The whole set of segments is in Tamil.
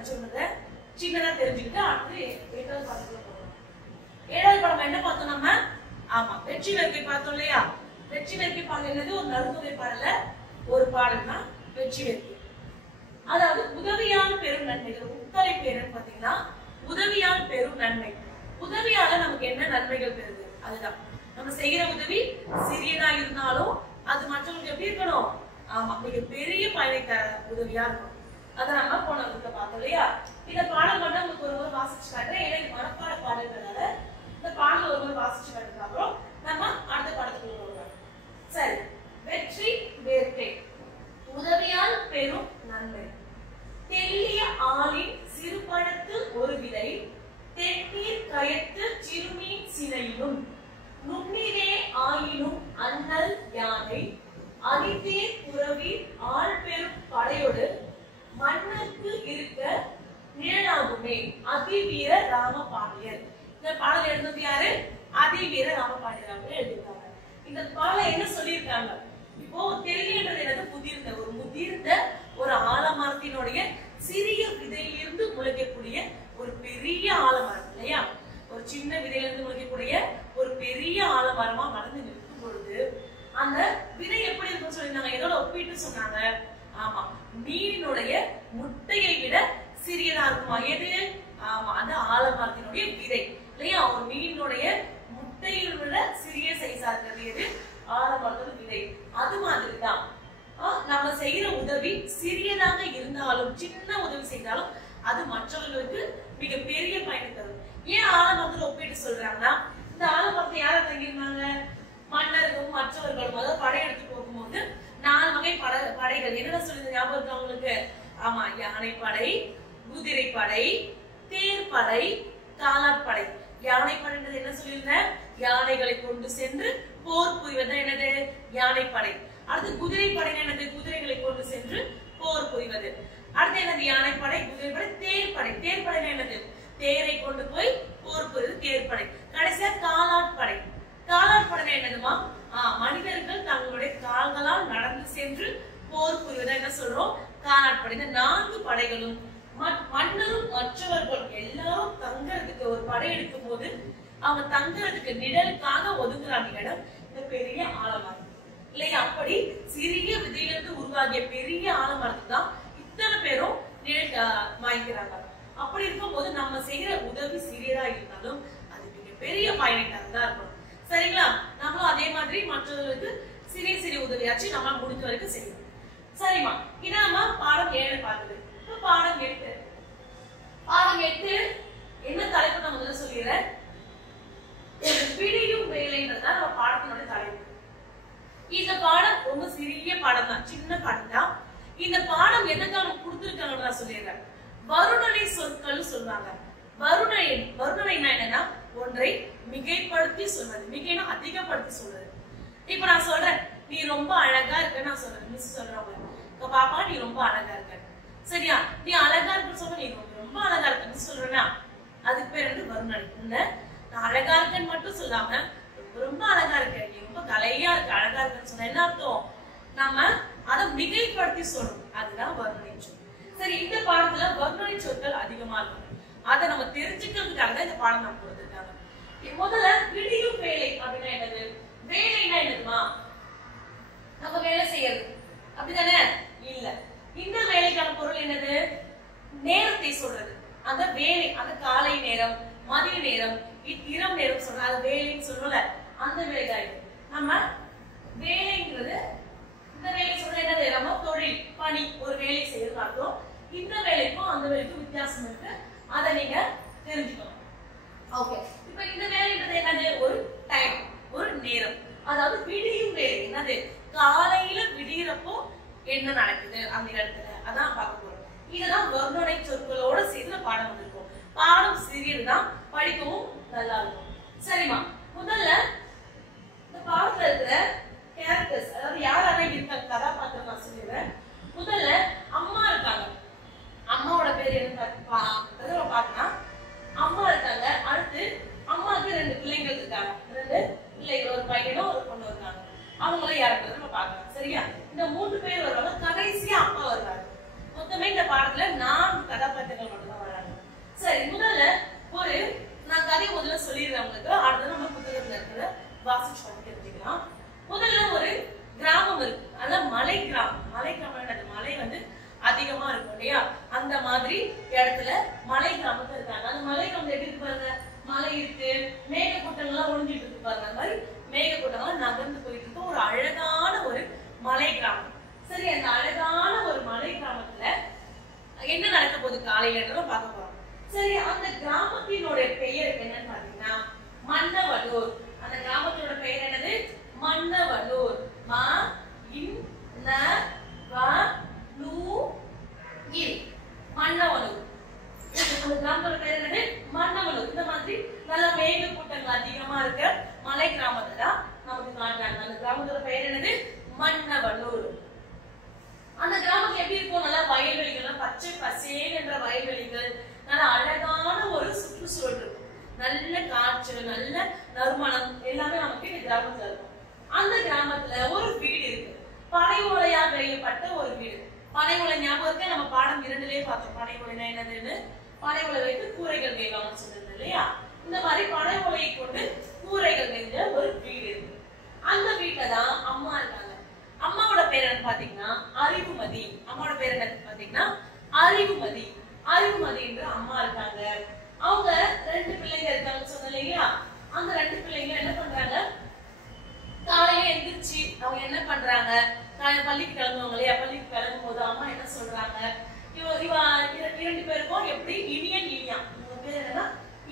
படிச்சோம்ன்றத சின்னதா தெரிஞ்சுக்கிட்டு அடுத்து 8வது பாடத்துக்குள்ள போகலாம். 7வது பாடம் என்ன பார்த்தோம் நம்ம? ஆமா, வெற்றி வேர்க்கை பார்த்தோம் இல்லையா? வெற்றி வேர்க்கை பாடல் என்னது? ஒரு நடுத்தொகை பாடல்ல ஒரு பாடல் தான் வெற்றி வேர்க்கை. அதாவது உதவியால் பெரும் நன்மைகள். உட்தலைப்பு என்னன்னு பாத்தீங்கன்னா உதவியால் பெரும் நன்மை. உதவியால நமக்கு என்ன நன்மைகள் பெறுது? அதுதான் நம்ம செய்யற உதவி சிறியதா இருந்தாலும் அது மற்றவங்களுக்கு எப்படி இருக்கணும்? ஆமா, மிக பெரிய பயனை தர உதவியா இருக்கும். அதை நம்ம போன வகுப்புல பார்த்தோம் இல்லையா? இந்த பாடல் மட்டும் உங்களுக்கு ஒரு முறை வாசிச்சு காட்டுறேன். ஏன்னா இது மனப்பாட பாடல்களால இந்த பாடல் ஒரு முறை வாசிச்சு காட்டுறதுக்கு அப்புறம் நம்ம அடுத்த பாடத்துக்கு போகலாம். சரி, வெற்றி வேர்க்கை. உதவியால் பெரும் நன்மை. தெல்லிய ஆளின் சிறுபழத்து ஒரு விதை, தென்னீர் கயத்து சிறுமீன் சினையிலும், நுண்ணிலே ஆயினும் அண்ணல் யானை, அரிதே புறவி ஆள் பெரும் படையோடு மண்ணுக்கு இருக்க நிழலாகுமே. அதிவீர ராமபாண்டியர். இந்த பாடல் எழுதுனது யாரு? அதிவீர ராமபாண்டியர் எழுதியிருக்காங்க. இந்த பாடலை என்ன சொல்லியிருக்காங்க? இப்போ தெரியன்றது என்னது? முதிர்ந்த ஒரு முதிர்ந்த ஒரு ஆலமரத்தினுடைய சிறிய விதையிலிருந்து முளைக்கக்கூடிய ஒரு பெரிய ஆலமரம் இல்லையா? ஒரு சின்ன விதையிலிருந்து முளைக்கக்கூடிய ஒரு பெரிய ஆலமரமா வளர்ந்து நிற்கும் பொழுது அந்த விதை எப்படி இருக்குன்னு சொல்லியிருந்தாங்க? எதோட ஒப்பிட்டு சொன்னாங்க? ஆமா, மீனினுடைய முட்டையை விட சிறியதா இருக்குமா? எது? ஆமா, அந்த ஆலமரத்தினுடைய விதை இல்லையா? ஒரு மீனுடைய முட்டையை விட சிறிய சைஸா இருக்கிறது எது? ஆலமரத்தோட விதை. அது மாதிரிதான் நம்ம செய்யற உதவி சிறியதாக இருந்தாலும், சின்ன உதவி செய்தாலும் அது மற்றவர்களுக்கு மிக பெரிய பயனை தரும். ஏன் ஆலமரத்துல ஒப்பிட்டு சொல்றாங்கன்னா, இந்த ஆலமரத்தை யார தங்கியிருந்தாங்க? மன்னர்களும் மற்றவர்களும். அதாவது படையெடுத்து போகும்போது 4 வகை படைகள் என்னென்ன சொல்லுங்க ஞாபகம் இருக்கு அவங்களுக்கு? ஆமா, யானை படை, குதிரை படை, தேர் படை, காலாட்படை. யானை படைன்றது என்ன சொல்லியிருந்தேன்? யானைகளை கொண்டு சென்று போர் புரிவது என்னது? யானைப்படை. அடுத்து குதிரை படை என்னது? குதிரைகளை கொண்டு சென்று போர் புரிவது. அடுத்து என்னது? யானைப்படை, குதிரை படை, தேர் படை. தேர் படை என்னது? தேரை கொண்டு போய் போர் புரிவது தேர் படை. கடைசியா காலாட்படை. காலாட்படை என்னதுமா? மனிதர்கள் தங்களுடைய கால்களால் நடந்து சென்று போர் புரிவதை என்ன சொல்றோம்? காலாட்படை. இந்த 4 படைகளும் மன்னரும் மற்றவர்களும் எல்லாரும் தங்கறதுக்கு ஒரு படை எடுக்கும் போது அவங்க தங்கறதுக்கு நிழலுக்காக ஒதுங்குறாங்க இடம் இந்த பெரிய ஆலமரம் இல்லையா? அப்படி சிறிய விதையிலிருந்து உருவாகிய பெரிய ஆலமரத்துக்கு தான் இத்தனை பேரும் நிழல் வாங்கிக்கிறாங்க. அப்படி இருக்கும் போது நம்ம செய்யற உதவி சிறியதா இருந்தாலும் அது மிக பெரிய பயனை தரதா இருக்கணும். சரிங்களா? நம்மளும் அதே மாதிரி மற்றவர்களுக்கு சிறிய சிறிய உதவியாச்சு நம்ம முடிஞ்ச வரைக்கும் செய்யணும். சரிமா, இது நம்ம பாடம் 7 பார்த்தது. இப்ப பாடம் 8. பாடம் 8 என்ன தலைப்பு நான் முதல்ல சொல்லிடுறேன். பிடியும் வேலைன்றதுதான் நம்ம பாடத்தினுடைய தலைப்பு. இந்த பாடம் ரொம்ப சிறிய பாடம் தான், சின்ன பாடம் தான். இந்த பாடம் என்னக்காக கொடுத்திருக்காங்கன்னு நான் சொல்லிடுறேன். வருணனை சொற்கள் சொல்றாங்க. வருணனைனா என்னன்னா ஒன்றை மிகைப்படுத்தி சொல்வது. மிகைனா அதிகப்படுத்தி சொல்றது. இப்ப நான் சொல்றேன், நீ ரொம்ப அழகா இருக்க. நான் சொல்றேன், மிஸ் சொல்றவங்க, பாப்பா நீ ரொம்ப அழகா இருக்க. சரியா? நீ அழகா இருக்குன்னு சொல்ல, நீ ரொம்ப அழகா இருக்குன்னு சொல்றேன்னா அதுக்கு பேர் வந்து வருணனை. நான் அழகா இருக்கேன்னு மட்டும் சொல்லாம ரொம்ப அழகா இருக்க, நீ ரொம்ப கலையா இருக்க, அழகா இருக்குன்னு சொன்ன என்ன அர்த்தம்? நம்ம அதை மிகைப்படுத்தி சொல்லணும். அதுதான் வருணனை சொல். சரி, இந்த பாடத்துல வருணனை சொற்கள் அதிகமா இருக்கும். அதை நம்ம தெரிஞ்சுக்கிறதுக்காக தான் இந்த பாடம் நம்ம கொடுத்திருக்காங்க. முதல்ல விடியும் வேலை அப்படின்னா என்னது? வேலைன்னா என்னதுமா? நம்ம வேலை செய்யறது அப்படிதானே? இல்ல, இந்த வேலைக்கான பொருள் என்னது? நேரத்தை சொல்றது. அந்த வேலை, அந்த காலை நேரம், மதிய நேரம், இரவு நேரம் சொல்ற அது வேலைன்னு சொல்றோம்ல, அந்த வேலை தான் இது. நம்ம வேலைங்கிறது இந்த வேலை சொல்ற என்னது? நம்ம தொழில், பணி, ஒரு வேலை செய்யறது அர்த்தம். இந்த வேலைக்கும் அந்த வேலைக்கும் வித்தியாசம் இருக்கு. அதை நீங்க தெரிஞ்சுக்கணும். ஓகே, இப்ப இந்த வேலைன்றது என்னது? ஒரு டைம், ஒரு நேரம். அதாவது விடியும் வேலை என்னது? காலையில விடியறப்போ என்ன நடக்குது அந்த இடத்துல, அதான் பார்க்க போறோம். இதெல்லாம் வருணனை சொற்களோட சேர்ந்து பாடம் வந்திருக்கும். பாடம் சிறியதுதான், படிக்கவும் நல்லா இருக்கும். சரிமா, முதல்ல இந்த பாடத்துல இருக்கிற கேரக்டர்ஸ், அதாவது யாரெல்லாம் இருக்காங்க கதாபாத்திரம் நான் சொல்லிடுறேன். முதல்ல அம்மா இருக்காங்க. அம்மாவோட பேர் என்ன பாத்தீங்கன்னா அம்மா இருக்காங்க. அடுத்து அம்மாவுக்கு 2 பிள்ளைகள் இருக்காங்க. 2 பிள்ளைகள், ஒரு பையனும் ஒரு பொண்ணு இருக்காங்க. அவங்களும் யாருக்குறது நம்ம பார்க்கலாம். சரியா? இந்த 3 பேர் வருவாங்க. கடைசியா அப்பா வருவாங்க. மொத்தம் மொத்தமே இந்த பாடத்துல 4 கதாபாத்திரங்கள் மட்டும் தான் வராங்க. சரி, முதல்ல ஒரு நான் கதை முதல்ல சொல்லிடுறேன் உங்களுக்கு. அடுத்து நம்ம புத்தகத்துல இருக்கிற வாசிச்சு பண்ணி தெரிஞ்சுக்கலாம். முதல்ல ஒரு கிராமம் இருக்கு, அதான் மலை கிராமம். மலை கிராமம் மலை அதிகமா இருக்கும் இல்லையா, அந்த மாதிரி இடத்துல மலை கிராமத்துல இருக்காங்க. அந்த மலை கிராமம் எப்படி இருக்கு பாருங்க, மலை இருக்கு, மேகக்கூட்டங்கள்லாம் ஒளிஞ்சிட்டு இருக்கு பாருங்க. அந்த மாதிரி மேகக்கூட்டங்கள்லாம் நகர்ந்து போயிட்டு இருக்க ஒரு அழகான ஒரு மலை கிராமம். சரி, அந்த அழகான ஒரு மலை கிராமத்துல என்ன நடக்க போகுது காலையில பார்க்க போறோம். சரி, அந்த கிராமத்தினுடைய பெயர் என்னன்னு பாத்தீங்கன்னா மன்னவனூர். அந்த கிராமத்தோட பெயர் என்னது? மன்னவனூர். மா இன் ந வ நு இல், மன்னவனூர். அந்த கிராமத்தோட பெயர் என்னது? மன்னவனூர். இந்த மாதிரி நல்ல மேக கூட்டங்கள் அதிகமா இருக்க மலை கிராமத்தை தான் நமக்கு காட்டுறாங்க. அந்த கிராமத்தோட பெயர் என்னது? மன்னவனூர். அந்த கிராமத்துல எப்படி இருக்கும்? நல்ல வயல்வெளிகள், பச்சை பசேல் என்ற வயல்வெளிகள், நல்ல அழகான ஒரு சுற்றுச்சூழல் இருக்கும். நல்ல காற்று, நல்ல நறுமணம் எல்லாமே நமக்கு இந்த கிராமத்துல இருக்கும். அந்த கிராமத்துல ஒரு வீடு இருக்கு, பனை ஓலையா வேயப்பட்ட ஒரு வீடு. பனை ஓலை ஞாபகம் இருக்க, நம்ம பாடம் 2லயே பார்த்தோம். பனை ஓலைனா என்னதுன்னு, பனை ஓலை வைத்து கூரைகள் வேவாங்கன்னு சொன்னது இல்லையா. இந்த மாதிரி பனை ஓலையை கொண்டு கூரைகள் வேஞ்ச ஒரு வீடு இருக்கு. அந்த வீட்டுல தான் அம்மா இருக்காங்க. அம்மாவோட பேர் என்ன பாத்தீங்கன்னா அறிவுமதி. அம்மாவோட பேர் என்ன பாத்தீங்கன்னா அறிவுமதி. அறிவுமதி என்ற அம்மா இருக்காங்க. அவங்க 2 பிள்ளைங்க இருக்காங்க சொன்னேன் இல்லையா. அந்த 2 பிள்ளைங்க என்ன பண்றாங்க, காலையில எந்திரிச்சு அவங்க என்ன பண்றாங்க, பள்ளிக்கு கிளம்புவாங்க இல்லையா. பள்ளிக்கு கிளம்பும் போது அம்மா என்ன சொல்றாங்க, இவ 2 பேருக்கும் எப்படி இனியன் இனியா, இவங்க பேர் என்னன்னா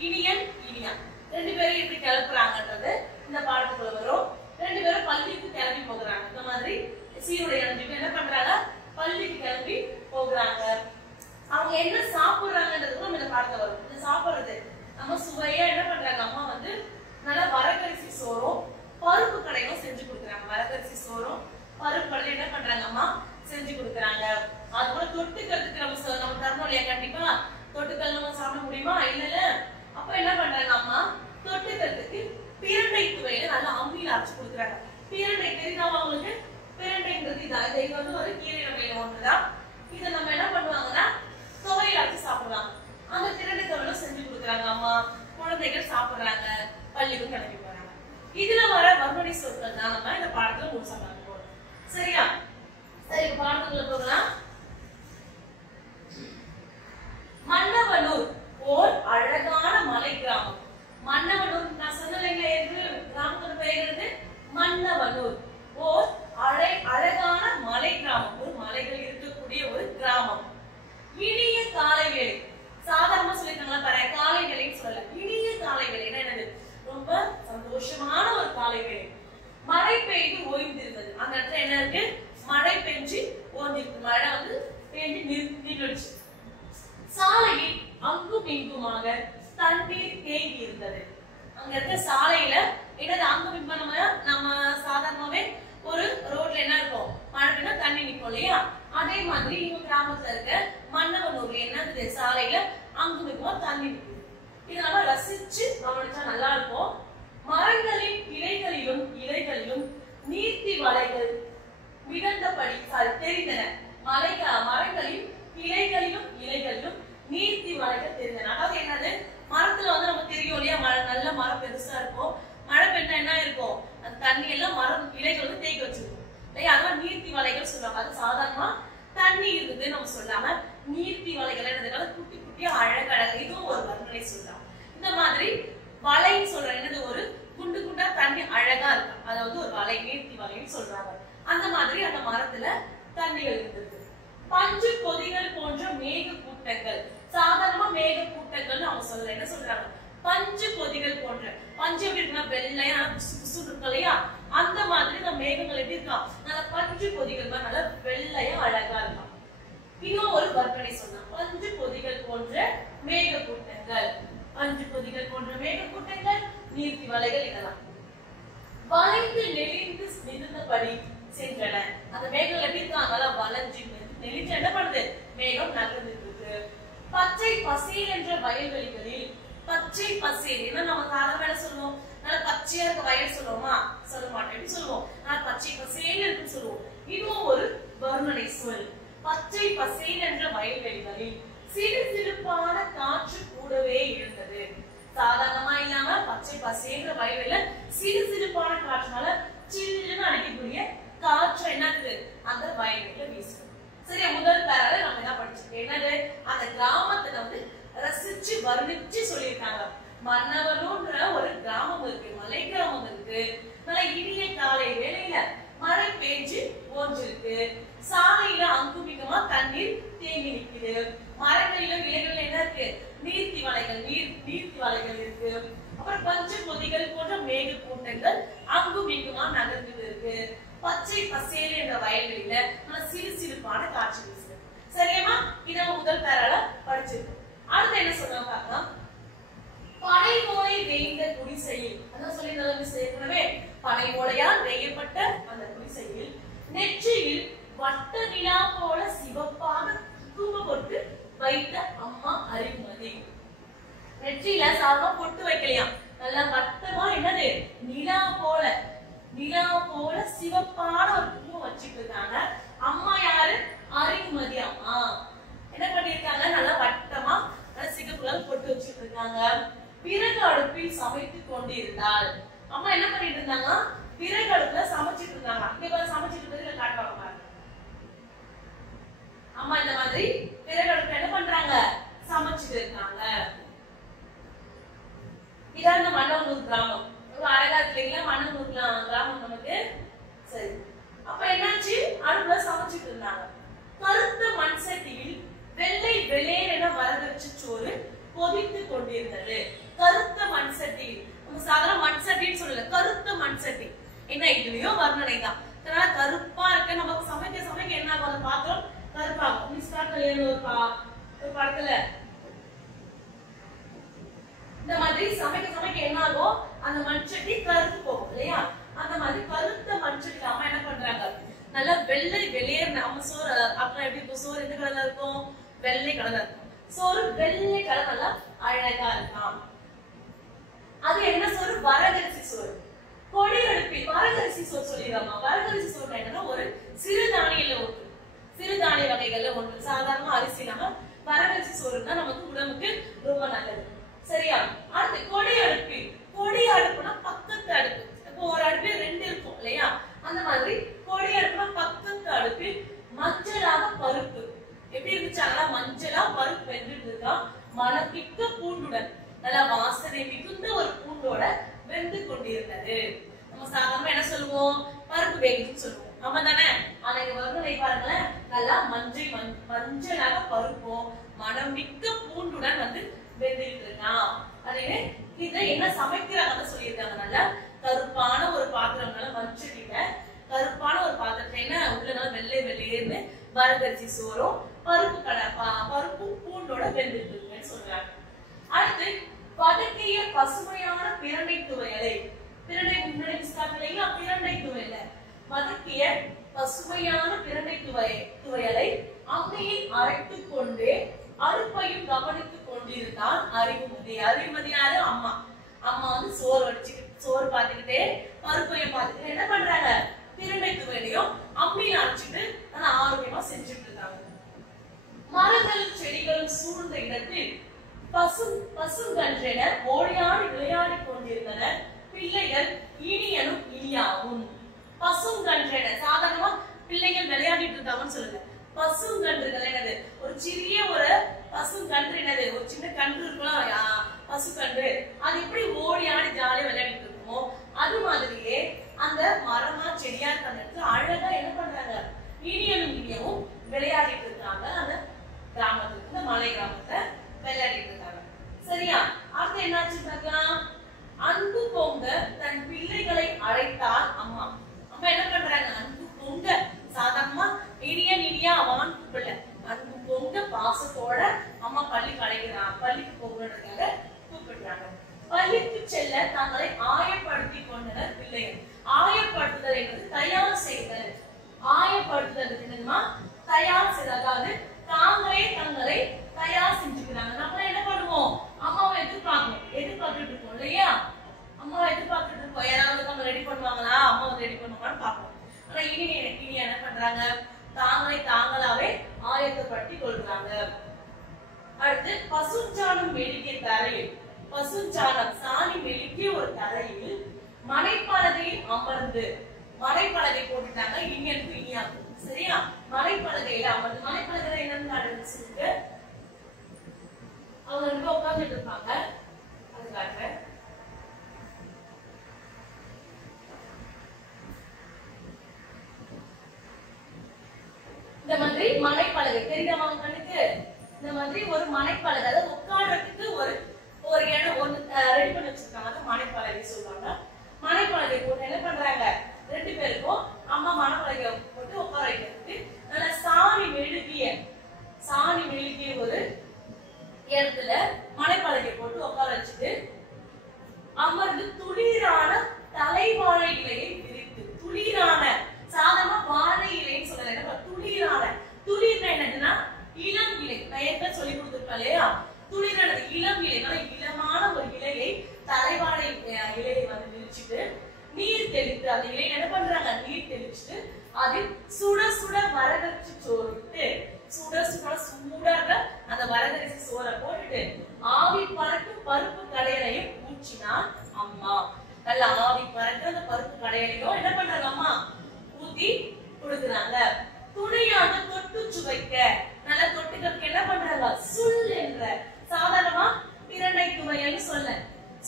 இனியன் இனியா, 2 பேரும் எப்படி கிளப்புறாங்கன்றது இந்த பாடத்துக்குள்ள வரும். 2 பேரும் பள்ளிக்கு கிளம்பி போகிறாங்க. இந்த மாதிரி சீருடை அணிஞ்சுட்டு என்ன பண்றாங்க, பள்ளிக்கு கிளம்பி போகிறாங்க. அவங்க என்ன சாப்பிடுறாங்கன்றது நம்ம இந்த பாடத்துல வரும். இந்த சாப்பிடுறது நம்ம சுவையா என்ன பண்றாங்க, அம்மா நல்லா வரகரிசி சோறும் பருப்பு கடையும் செஞ்சு கொடுக்குறாங்க. வரகரிசி சோறும் பருப்பு கடை என்ன பண்றாங்க, அம்மா செஞ்சு கொடுக்குறாங்க. அது கூட தொட்டுக்கிறதுக்கு நம்ம தரணும் இல்லையா, கண்டிப்பா தொட்டுக்கள் நம்ம சாப்பிட முடியுமா, இல்ல. அப்ப என்ன பண்றாங்க, அம்மா தொட்டுக்கிறதுக்கு பிரண்டை துவையில நல்லா அம்மியில அரைச்சு கொடுக்குறாங்க. பிரண்டை தெரியுதாவா உங்களுக்கு? பிரண்டைங்கிறது இதான். இது ஒரு கீரை வகையில ஒன்றுதான். இதை நம்ம என்ன பண்ணுவாங்கன்னா துவையில அரைச்சு சாப்பிடுவாங்க. அந்த பிரண்டை துவையில செஞ்சு கொடுக்குறாங்க அம்மா. குழந்தைகள் சாப்பிடுறாங்க, பள்ளிக்கு கிளம்பி போறாங்க. இதுல வர வர்ணனை சொற்கள் தான் நம்ம இந்த பாடத்துல முழுசா பார்க்க போறோம். சரியா? சரி, பாடத்துக்குள்ள போகலாம். மன்னவனூர் ஓர் அழகான மலை கிராமம். மன்னவனூர் நான் சொன்னேன், கிராமத்தோட பெயர் என்னது? மன்னவனூர். ஓர் அழகான மலை கிராமம், ஒரு மலைகள் இருக்கக்கூடிய ஒரு கிராமம். இனிய காலை வேளை. சாதாரணமா சொல்லிருக்காங்களா பாரு, காலை வேளைன்னு சொல்லல, இனிய காலை வேளைன்னா என்னது? ரொம்ப சந்தோஷமான ஒரு காலை வேளை. மழை பெய்து ஓய்ந்திருந்தது. அந்த இடத்துல என்ன இருக்கு? மழை பெஞ்சு ஓய்ந்திருக்கு. மழை பெய்து நின்றுச்சு. சாலையில் அங்கும் இங்குமாக தண்ணீர் தேங்கி இருந்தது. அங்க இருக்க சாலையில என்னது அங்கும் இங்கும், நம்ம சாதாரணமாவே ஒரு ரோட்ல என்ன இருக்கும், மழை பெய்னா தண்ணி நிற்கும் இல்லையா. அதே மாதிரி இவங்க கிராமத்துல இருக்க மன்னவனூர்ல என்ன சாலையில அங்கும் இங்குமா தண்ணி நிற்குது. இதை நம்ம ரசிச்சு கவனிச்சா நல்லா இருக்கும். மரங்களின் இலைகளிலும் நீர்த்தி வலைகள் மிதந்தபடி தெரிந்தன. மரங்களின் இலைகளிலும் நீர்த்தி வலைகள் தெரிந்தன. அதாவது என்னது, மரத்துல நம்ம தெரியும் இல்லையா, நல்ல மரம் பெருசா இருக்கும். மழை பெய்னா என்ன இருக்கும், அந்த தண்ணி எல்லாம் மரம் இலைகள் தேக்கி வச்சிருக்கும் இல்லையா. அதெல்லாம் நீர்த்தி வலைகள் சொல்லுவாங்க. அது சாதாரணமா தண்ணி இருக்குது நம்ம சொல்லாம நீர்த்தி வலைகள் என்னதுனால குட்டி குட்டியா அழகழக, இதுவும் ஒரு வர்ணனை சொல்லலாம். இந்த மாதிரி வலைன்னு சொல்றாங்க, என்னது ஒரு குண்டு குண்டா தண்ணி அழகா இருக்கும், அதாவது ஒரு வலை, நீர்த்தி வலைன்னு சொல்றாங்க. அந்த மாதிரி அந்த மரத்துல தண்ணிகள் இருந்தது. பஞ்சு பொதிகள் போன்ற மேக கூட்டங்கள். சாதாரணமா மேக கூட்டங்கள் அவங்க சொல்ல என்ன சொல்றாங்க, பஞ்சு பொதிகள் போன்ற. பஞ்சு எப்படி இருக்குன்னா வெள்ளையா புசு இருக்கு இல்லையா, அந்த மாதிரி இந்த மேகங்கள் எப்படி இருக்கான், நல்ல பஞ்சு பொதிகள் மாதிரி நல்ல வெள்ளையா அழகா இருக்கான். இன்னும் ஒரு வர்ணனை சொன்னா, பஞ்சு பொதிகள் போன்ற மேக கூட்டங்கள். பஞ்சு பொதிகள் போன்ற மேக கூட்டங்கள், நீர்த்தி வலைகள் இதெல்லாம் வளைந்து நெளிந்து நின்றபடி சென்றன. அந்த மேகங்கள் எப்படி இருக்காங்க, நல்லா வளைஞ்சு நெளிஞ்சு என்ன பண்ணுது, மேகம் நகர்ந்துட்டு இருக்கு. பச்சை பசேல் என்ற வயல்வெளிகளில், பச்சை பசேல் என்ன நம்ம சாதாரண வேலை சொல்லுவோம், நல்லா பச்சையா இருக்க வயல் சொல்லுவோமா, சொல்ல மாட்டோம், எப்படி சொல்லுவோம், நல்லா பச்சை பசேல் இருக்குன்னு சொல்லுவோம். இதுவும் ஒரு வர்ணனை சொல். பச்சை பசேல் என்ற வயல்வெளிகளில் சிறு சிறுப்பான காற்று கூடவே இருந்தது. சாதாரணமா இல்லாம பச்சை பசேன்ற வயல்வெளியில சிறு சிறுப்பான காற்றுனால சில்லுன்னு அடிக்கக்கூடிய காற்று என்னது அந்த வயல்வெளியில வீசுது. சரியா, முதல் பேரால நம்ம என்ன படிச்சிருக்கோம், என்னது அந்த கிராமத்துல வந்து ரசிச்சு வர்ணிச்சு சொல்லியிருக்காங்க. மன்னவனூன்ற ஒரு கிராமம் இருக்கு, மலை கிராமம் இருக்கு. நல்ல இனிய காலை வேளையில மழை பெஞ்சு ஓஞ்சிருக்கு. சாலையில அங்குமிகமா தண்ணீர் தேங்கி நிக்குது. மரங்களிலும் இலைகள்ல என்ன இருக்கு, நீர்த்தி வலைகள் இருக்கு. அப்புறம் பஞ்சு பொதிகள் போன்ற மேக கூட்டங்கள் அங்குமிகுமா நகர்ந்து இருக்கு. பச்சை பசேல் என்ற வயல்வெளியில சிறு சிறுப்பான காற்று வீசுது. சரியாமா, இத முதல் பேரால படிச்சிருக்கோம். அடுத்து என்ன சொல்றாங்க பார்க்கலாம். பனை ஓலை வேய்ந்த குடிசையில், அதான் சொல்லி சேர்க்கவே, பனை ஓலையால் வேயப்பட்ட அந்த குடிசையில் நெற்றியில் வட்ட நிலா போல சிவப்பாக குங்கும பொட்டு வைத்த அம்மா அறிவுமதி. நெற்றியில சாதாரண பொட்டு வைக்கலையாம், நல்லா வட்டமா என்னது நிலா போல சிவப்பான ஒரு குங்குமம் வச்சுட்டு இருக்காங்க. அம்மா யாரு, அறிவுமதி அம்மா. என்ன பண்ணிருக்காங்க, நல்லா வட்டமா சிகப்புல பொட்டு வச்சுட்டு இருக்காங்க. விறகு அடுப்பில் சமைத்து கொண்டிருந்தாள். அம்மா என்ன பண்ணிட்டு இருந்தாங்க, விறகு அடுப்புல சமைச்சிட்டு இருந்தாங்க. இங்க சமைச்சிட்டு இருக்கிறது காட்டுவாங்க பாருங்க. அம்மா இந்த மாதிரி விறகு அடுப்புல என்ன பண்றாங்க, சமைச்சிட்டு இருக்காங்க. இதான் இந்த மன்னவனூர் கிராமம். ஒரு அழகா இல்லைங்களா மன்னவனூர் கிராமம் நமக்கு. சரி, அப்ப என்னாச்சு, அடுப்புல சமைச்சிட்டு இருந்தாங்க. கருத்த மண் சட்டியில் வெள்ளை வெளியேற என வரவச்ச சோறு கொதித்து கொண்டிருந்தது. கருத்த மண் சட்டி, நம்ம சாதாரண மண் சட்டின்னு சொல்லல, கருத்த மண் சட்டி. என்ன இதுலயோ வர்ணனை தான். அதனால கருப்பா இருக்க நமக்கு சமைக்க என்ன ஆகும், பாத்திரம் கருப்பாகும். ஒரு படத்துல இந்த மாதிரி சமைக்க என்ன ஆகும், அந்த மண் சட்டி கருத்து போகும் இல்லையா. அந்த மாதிரி கருத்த மண் சட்டி அம்மா என்ன பண்றாங்க, நல்லா வெள்ளை வெளியேற. நம்ம சோறு அப்புறம் எப்படி இருக்கும், சோறு எந்த கலர்ல இருக்கும், வெள்ளை கலர்ல இருக்கும். சோறு வெள்ளை கலர் நல்லா அழகா இருக்காம். அது என்ன சோறு, வரகரிசி சோறு. கொடி அடுப்பில் வரகரிசி சோறு சொல்லிடுறாமா. வரகரிசி சோறு என்னன்னா ஒரு சிறுதானிய வகைகள்ல ஒன்று. சாதாரண அரிசி இல்லாம வரகரிசி சோறு தான் நமக்கு உடம்புக்கு ரொம்ப நல்லது. சரியா, அடுத்து கொடி அடுப்புனா பக்கத்து அடுப்பு. இப்போ ஒரு அடுப்பு ரெண்டு இருக்கும் இல்லையா, அந்த மாதிரி கொடி அடுப்புனா பக்கத்து அடுப்பில் மஞ்சளாக பருப்பு. எப்படி இருந்துச்சாங்களா, மஞ்சளா பருப்பு வெந்துட்டு இருக்கா. மணமிக்க பூண்டுடன், நல்லா வாசனை மிகுந்த ஒரு பூண்டோட வெந்து கொண்டிருந்தது. நம்ம சாதாரண என்ன சொல்லுவோம், பருப்பு வேகுதுன்னு சொல்லுவோம், ஆமா தானே. ஆனா இங்க வருணை பாருங்களேன், நல்லா மஞ்சளாக பருப்பும் மணமிக்க பூண்டுடன் வந்து வெந்துட்டு இருக்கான். அதே இதை என்ன சமைக்கிறாங்கன்னு சொல்லியிருக்காங்க. நல்லா கருப்பான ஒரு பாத்திரம், நல்லா மஞ்சள் கருப்பான ஒரு பாத்திரத்துல என்ன உள்ள நல்லா வெள்ளை வெள்ளையேன்னு வரகரிசி சோறும் பருப்பு பூண்டோட வெந்துட்டு இருக்குன்னு சொல்றாங்க. அடுத்து வதக்கிய பசுமையான பிரண்டை துவையலை, பிரண்டை துவையல வதக்கிய பசுமையான பிரண்டை துவையலை அம்மையை அரைத்துக் கொண்டு அடுப்பையும் கவனித்துக் கொண்டிருந்தான் அறிவுமதி. அறிவுமதியாரு, அம்மா. அம்மா வந்து சோறு பார்த்துக்கிட்டே பருப்பையும் பார்த்துக்கிட்டு என்ன பண்றாங்க, பிரண்டை துவையலையும் அம்மையை அரைச்சிட்டு நல்லா ஆரோக்கியமா செஞ்சுட்டு இருக்காங்க. மரங்களும் செடிகளும் சூழ்ந்த இடத்தில் பசுங்கன்றென ஓடியாடி விளையாடி கொண்டிருந்தனர் பிள்ளைகள் இனியனும் இனியாவும். பசுங்கன்றென சாதாரணமா பிள்ளைகள் விளையாடிட்டு இருந்தாங்கன்னு சொல்லுங்க. பசுங்கன்றுகள் என்னது, ஒரு சிறிய ஒரு பசுங்கன்று என்னது, ஒரு சின்ன கன்று இருக்கலாம் பசுக்கன்று. அது எப்படி ஓடி ஆடி ஜாலியா விளையாடிட்டு இருக்குமோ அது மாதிரியே அந்த மரமா செடியா இருக்க அந்த இடத்துல அழகா என்ன பண்றாங்க, இனியனும் இனியவும் விளையாடிட்டு இருக்காங்க. அந்த கிராமத்துல, இந்த மலை கிராமத்துல விளையாடிட்டு இருக்காங்க. சரியா, அடுத்து என்னாச்சு பார்க்கலாம். அன்பு பொங்க தன் பிள்ளைகளை அழைத்தால் அம்மா. அம்மா என்ன பண்றாங்க, அன்பு பொங்க. சாதாரணமா இனியா வான் கூப்பிடல, அன்பு பொங்க பாசத்தோட அம்மா பள்ளிக்கு அழைக்கிறாங்க, பள்ளிக்கு போகிறதுக்காக கூப்பிடுறாங்க. பள்ளிக்கு செல்ல தங்களை ஆயப்படுத்தி கொண்டனர் பிள்ளைகள். ஆயப்படுத்துதல் என்பது தயார் செய்தல். ஆயப்படுத்துதல் என்னதுமா, தயார் செய்தல். அதாவது தாங்களே தங்களை தயார் செஞ்சுக்கிறாங்க. நம்ம என்ன பண்ணுவோம், அம்மாவை எதிர்பார்த்துட்டு இருக்கோம் இல்லையா. அம்மாவை எதிர்பார்த்துட்டு இருக்கோம், யாராவது நம்ம ரெடி பண்ணுவாங்களா, அம்மா வந்து ரெடி பண்ணுவாங்கன்னு பாப்போம். ஆனா இனி என்ன பண்றாங்க, தாங்களாவே ஆயத்தப்படுத்தி கொள்றாங்க. அடுத்து பசுஞ்சாணம் மெழுகிய தரையில், பசுஞ்சாணம் சாணி மெழுகிய ஒரு தரையில் மனைப்பலகையில் அமர்ந்து, மனைப்பலகை போட்டுட்டாங்க இனியனுக்கு இனியாக்கும். சரியா? மனைப்பலகையில அமர்ந்து, மனைப்பலகை என்னன்னு காட்டுறதுக்கு அவங்க ரெண்டு உட்கார்ந்துட்டு இருப்பாங்க. அது காட்டுறேன். இந்த மாதிரி மனைப்பலகை தெரியாம கண்ணுக்கு இந்த மாதிரி ஒரு மனைப்பலகை, அதாவது உட்கார்றதுக்கு ஒரு இடம் ஒண்ணு ரெடி பண்ணி வச்சிருக்காங்க. அது மனைப்பலகை சொல்லுவாங்க. மனைப்பலகை போட்டு என்ன பண்றாங்க, ரெண்டு பேருக்கும் அம்மா மனைப்பலகை போட்டு உட்கார வைக்கிறதுக்கு நல்ல சாணி மெழுகிய ஒரு இடத்துல மனைப்பலகை போட்டு உட்கார வச்சுட்டு அமர்ந்து துளிரான தலைவாழை இலையை விரித்து, துளிரான சாதாரண வாழை இலைன்னு சொல்ல, துளிரான, துளிர்னா என்னதுன்னா இளம் இலை. நான் ஏற்கனவே சொல்லி கொடுத்துருப்பேன் இல்லையா, துளிரான இளம் இலை, இளமான ஒரு இலையை தலைவாழை இலையை வந்து விரிச்சுட்டு நீர் தெளித்து, அந்த இலையை என்ன பண்றாங்க, நீர் தெளிச்சுட்டு அதில் சுட சுட வரகரிசி சோறு விட்டு, சுட சுட சூடாக அந்த வரகரிசி சோறை போட்டுட்டு ஆவி பறக்கும் பருப்பு கடையலையும் ஊற்றினா அம்மா. நல்ல ஆவி பறக்க அந்த பருப்பு கடையலையும் என்ன பண்றாங்க, அம்மா ஊத்தி கொடுக்குறாங்க. துணையாக தொட்டு சுவைக்க, நல்ல தொட்டுக்கு என்ன பண்றாங்க, சுள் என்ற, சாதாரணமா பிரண்டை துவையல்னு சொல்ல,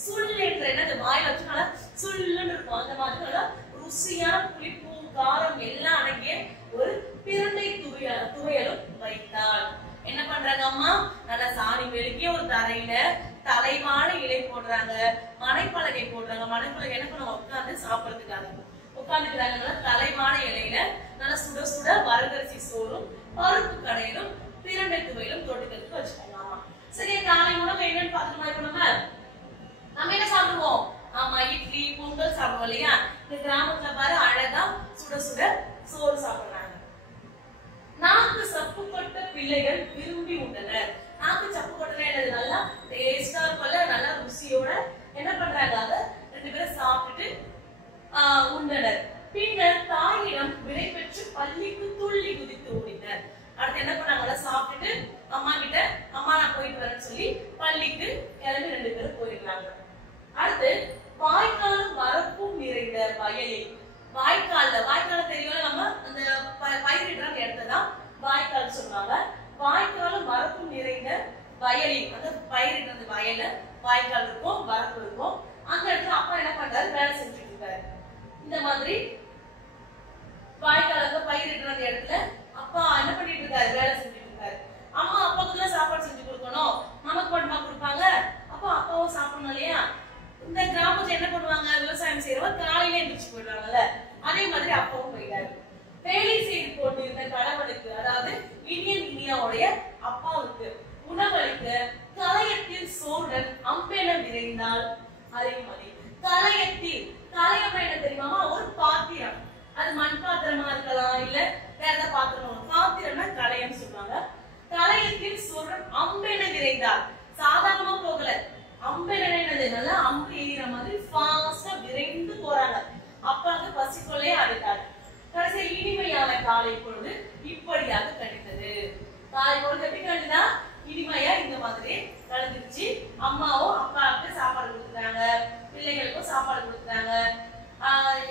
சுள் என்ற என்னது வாயில வச்சு நல்லா சுள்ளுன்னு இருக்கும். அந்த மாதிரி நல்லா ருசியான புளிப்பு காரம் எல்லாம் அடங்கிய ஒரு பிரண்டை துவையலும் வைத்தாள். என்ன பண்றாங்க அம்மா, நல்லா சாணி மெழுகிய ஒரு தரையில தலைவாழை இலை போடுறாங்க, மனைப்பலகை போடுறாங்க. மனைப்பலகை என்ன பண்ணுவாங்க, உட்கார்ந்து சாப்பிடறதுக்காக உட்கார்ந்துக்கிறாங்க. தலைவாழை இலையில நல்லா சுட சுட வரகரிசி சோறும் பருப்பு கடையிலும் பிரண்டை துவையிலும் தொட்டுக்கிறதுக்கு வச்சுக்கோங்க. சரி, காலை உணவு என்னன்னு பாத்துக்கோமா, நம்ம என்ன சாப்பிடுவோம், ஆமா இட்லி பொங்கல் சாப்பிடுவோம் இல்லையா. இந்த கிராமத்துல பாரு அழகா சுட சுட சோறு சாப்பிடுறாங்க. நாக்கு சப்பு கொட்ட பிள்ளைகள் விரும்பி உண்டனர். நாக்கு சப்பு கொட்டனா என்னது, நல்லா டேஸ்டா இருக்கும்ல, நல்லா ருசியோட என்ன பண்றாங்க, அத ரெண்டு பேரும் சாப்பிட்டு உண்டனர். பின்னர் தாயிடம் விடை பெற்று பள்ளிக்கு துள்ளி குதித்து ஓடினர். அடுத்து என்ன பண்ணாங்க, சாப்பிட்டுட்டு அம்மா கிட்ட அம்மா நான் போயிட்டு வரேன்னு சொல்லி பள்ளிக்கு கிளம்பி ரெண்டு பேரும் போயிடுறாங்க. அடுத்து வாய்க்காலும் வரப்பும் நிறைந்த வயலில், வாய்க்கால தெரியும் நம்ம, அந்த பயிரிடுற இடத்தான் வாய்க்கால் சொல்லுவாங்க. வாய்க்காலும் வரப்பும் நிறைந்த வயலில், அந்த பயிரிடுற வயல்ல வாய்க்கால் இருக்கும், வரப்பு இருக்கும். அந்த இடத்துல அப்பா என்ன பண்றாரு, வேலை செஞ்சுட்டு இருக்காரு. இந்த மாதிரி வாய்க்கால பயிரிடுற இடத்துல அப்பா என்ன பண்ணிட்டு இருக்காரு, வேலை செஞ்சுட்டு இருக்காரு. அம்மா அப்பாவுக்கு தான் சாப்பாடு செஞ்சு கொடுக்கணும், நமக்கு மட்டுமா கொடுப்பாங்க, அப்ப அப்பாவும் சாப்பிடணும் இல்லையா. இந்த கிராமத்துல என்ன பண்ணுவாங்க, விவசாயம் செய்யறவங்க காலையில எந்திரிச்சு போயிடுவாங்கல்ல, அதே மாதிரி அப்பாவும் போயிட்டாரு. வேலை செய்து கொண்டிருந்த கணவனுக்கு, அதாவது இனியாவுடைய அப்பாவுக்கு உணவளிக்க கலையத்தில் சோறுடன் அம்பென விரைந்தால் அறிமதி. கலையத்தில், கலையம் என்ன தெரியுமா, ஒரு பாத்திரம், அது மண் பாத்திரமா இருக்கலாம், இல்ல வேற ஏதாவது பாத்திரம். பாத்திரம்னா கலையம் சொல்லுவாங்க. கலையத்தில் சோறுடன் அம்பென விரைந்தால், சாதாரணமா போகல, அம்பென என்னது, நல்லா அம்பு எறிகிற மாதிரி ஃபாஸ்டா விரைந்து போறாங்க. அப்பாவுக்கு பசிக்கொள்ளே ஆடிட்டாரு. கடைசி இனிமையான காலை பொழுது இப்படியாக கழித்தது. காலை பொழுது எப்படி கழிந்தா, இனிமையா இந்த மாதிரி கலந்துருச்சு. அம்மாவும் அப்பாவுக்கு சாப்பாடு கொடுத்துட்டாங்க, பிள்ளைகளுக்கும் சாப்பாடு கொடுத்துட்டாங்க.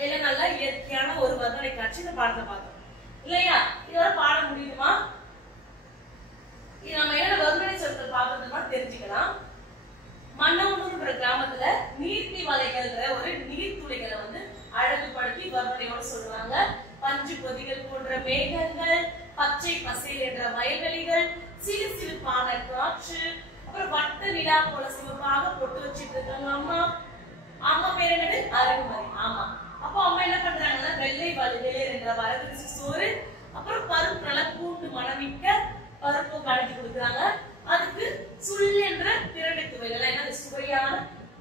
எல்லாம் நல்லா இயற்கையான ஒரு வர்ணனை காட்சி இந்த பாடத்தை பார்த்தோம் இல்லையா. இதோட பாடம் முடியுமா, இது நம்ம என்ன வர்ணனை சொற்கள் பார்க்கறதுன்னு தெரிஞ்சுக்கலாம். மன்னவனூர்ன்ற கிராமத்துல நீர்த்தி வலைகள்ன்ற ஒரு நீர்த்துளிகளை வந்து அழகுபடுத்தி வர்ணனையோட சொல்றாங்க. பஞ்சு பொதிகள் போன்ற மேகங்கள், பச்சை பசேல் என்ற வயல்வெளிகள், சிறு சிறுப்பான காற்று, அப்புறம் வட்ட நிலா போல சிவப்பாக பொட்டு வச்சிட்டு இருக்காங்க அம்மா. அம்மா பேர் என்னது, அருள்மதி. ஆமா, அப்போ அம்மா என்ன பண்றாங்கன்னா வெள்ளை வெளியேற என்ற வரகரிசி சோறு, அப்புறம் பருப்பு நல்லா பூண்டு மணமிக்க பருப்பு கடைஞ்சி கொடுக்குறாங்க. அதுக்கு சுள் என்ற பிரண்டை துவைகள், என்ன சுவையான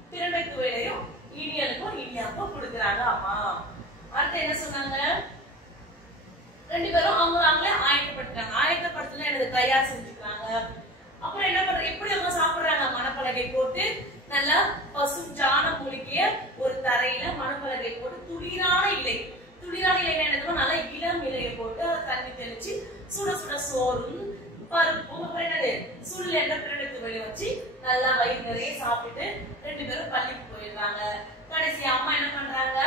பிரண்டை துவையலையும் இனியனுக்கும் இனியாக்கும் கொடுக்குறாங்க அம்மா. அடுத்து என்ன சொன்னாங்க, ரெண்டு பேரும் அவங்களே ஆயத்தப்படுத்துறாங்க. ஆயத்தப்படுத்தினா எனக்கு தயார் செஞ்சுக்கிறாங்க. அப்புறம் என்ன பண்ற, எப்படி அவங்க சாப்பிடுறாங்க, மணப்பலகை போட்டு நல்லா பசும் ஜானம் மூலிகைய ஒரு தரையில மணப்பலகை போட்டு துளிரான இலை, துளிரான இலை என்னதுன்னா நல்லா இளம் இலையை போட்டு தண்ணி தெளிச்சு சுட சுட சோறும் பருப்பும் அப்புறம் என்னது சுள் என்ற பிரெடுத்து வெளிய வச்சு நல்லா வயிறு நிறைய சாப்பிட்டு 2 பேரும் பள்ளிக்கு போயிடுறாங்க. கடைசி அம்மா என்ன பண்றாங்க,